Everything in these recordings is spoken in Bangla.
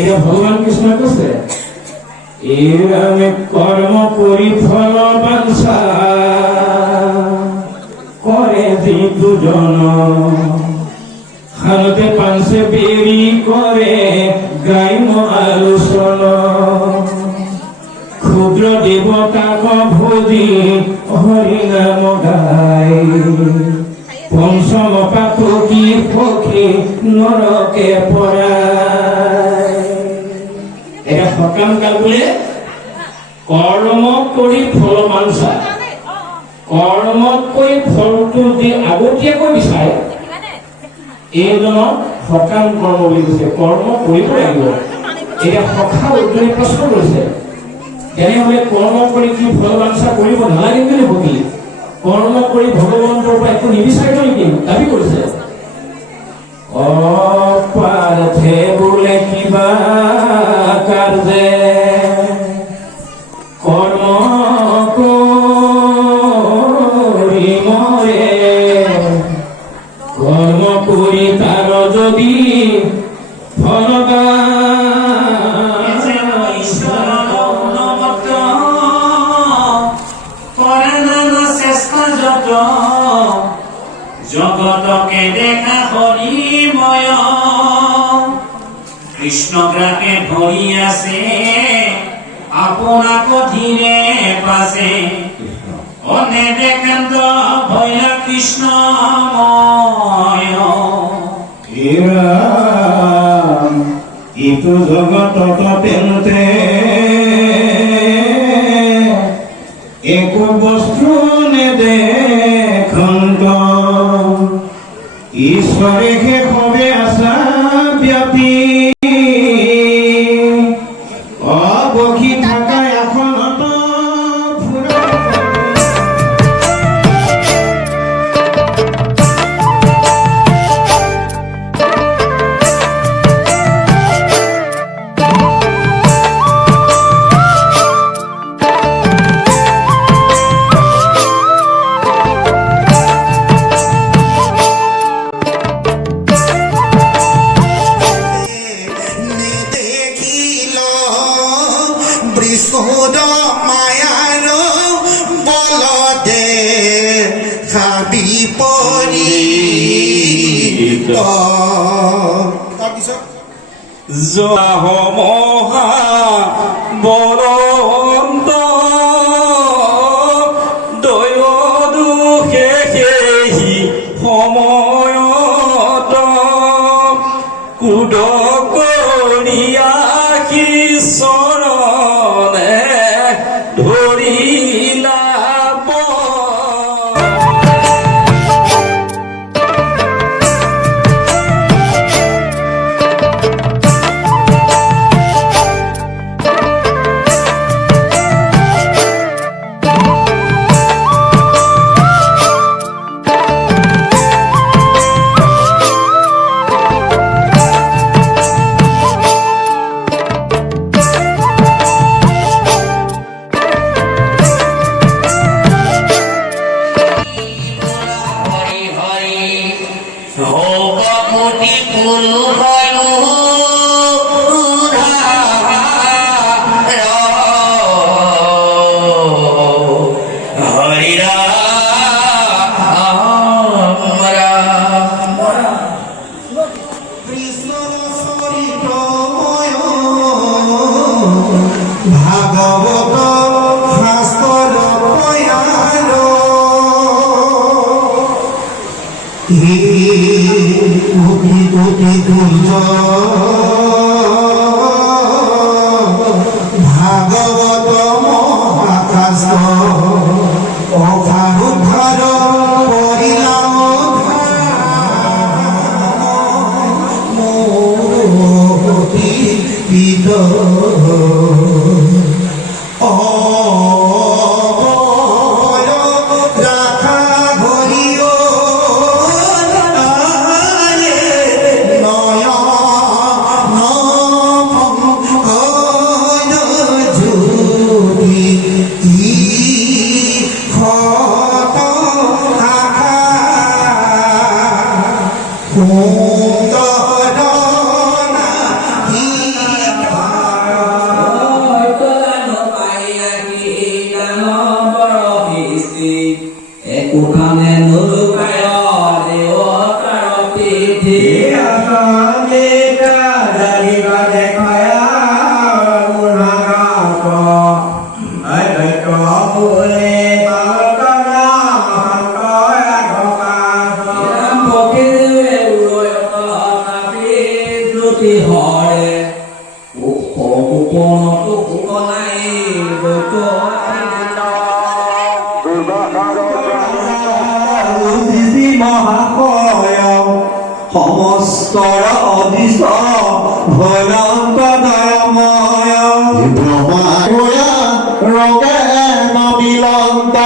এটা ভগবান কৃষ্ণ কৈছে আমি কর্ম করি ফল বাঞ্ছা করে যিটো জন খানতে পাঞ্চে বেৰি কৰে গাইম আলোচন ক্ষুদ্র দেবতাক ভোজি হরি নাম গাই পঞ্চম পাতকি পক্ষী নরকে পড়ায় এটা সকাম কাল বলে কর্ম কৰি ফল বাঞ্ছা কর্ম কৰি ফলটো দি আগতীয়াকৈ বিচাৰে এইজনক সকাম কৰ্ম বুলি কৈছে কৰ্ম কৰিব লাগিব এটা সখা উদ্যোগী প্ৰশ্ন কৰিছে তেনেহলে কৰ্ম কৰি কি ফল বাঞ্ছা কৰিব নালাগে বুলি ভাবি কৰ্ম কৰি ভগৱন্তৰ পৰা একো নিবিচাৰিব নেকি দাবী কৰিছে অপাৰ্থে বোলে কিবা কাৰ্যে কৰ্ম কৰি মৰে কৰ্ম কৰি তাৰ যদি ফল জগতকে দেখা হরিময় কৃষ্ণ গ্ৰাকে ধৰি আছে আপোনাক ধীৰে পাছে অনে দেখান্ত ভৈৰা কৃষ্ণময় ইটো জগতত তেন্তে একো বস্তু নেদেখন্ত ঈশ্বৰে শেষবে আশা ব্যাপী অবখি থাকা এখনত মহা বলন্ত দৈৱ দুখে সেই সময়ত কুদ কৰিয়া কি চৰণে ধৰিলা মহাকাশ অভার উদ্ধার করিলাম মোহি পিত রাখা ঘরিও একোখানে নুলুকায় দেৱতাৰ পিঠি হৰে উপনতো সুকনাই মহাশয় সমস্তৰ অদিশ ভয়ন্ত দয়ময় ব্ৰহ্মায়া ৰগে নবিলন্ত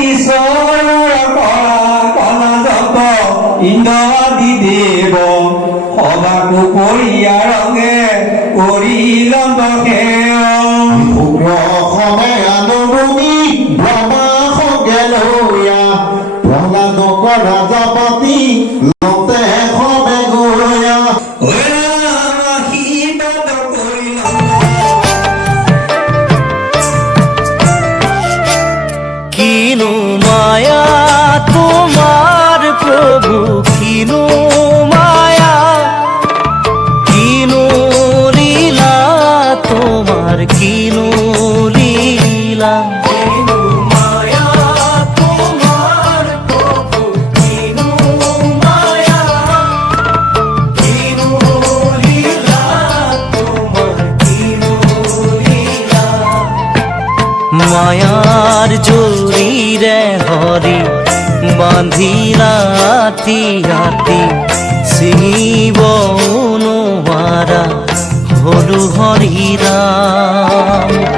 ঈশ্বৰ কলজত ইন্দ্ৰাদি দেৱ সদাকো কৰিয়া ৰঙে কৰিলন্ত সমে আনুগুণী ব্ৰহ্মা সগেলয়া প্ৰহ্লাদ ৰাজাপতি লতে সবে গয়া কিনু মায়া তোমার প্রভু কিনু মায়া কিনু লীলা তোমার কিনু লীলা মায়ার জোরিরে হরি বাঁধিলা হাতি হাতি শিব অনুমারা হলু হরি রাম